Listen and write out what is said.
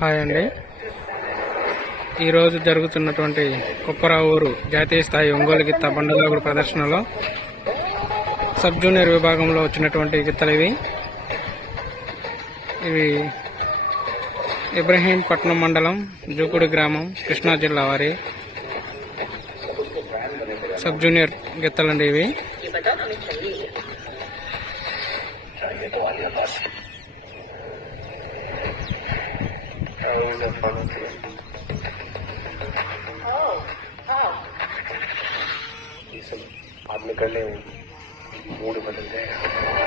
హాయ్ అండి. ఈరోజు జరుగుతున్నటువంటి కుప్పరావూరు జాతీయ స్థాయి ఒంగోలు గిత్త బండలాగుడు ప్రదర్శనలో సబ్ జూనియర్ విభాగంలో వచ్చినటువంటి గిత్తలు ఇవి ఇబ్రహీంపట్నం మండలం జూకుడి గ్రామం కృష్ణా జిల్లా వారి సబ్ జూనియర్ గిత్తలండి ఇవి. आप निकलने 3 बदल गए।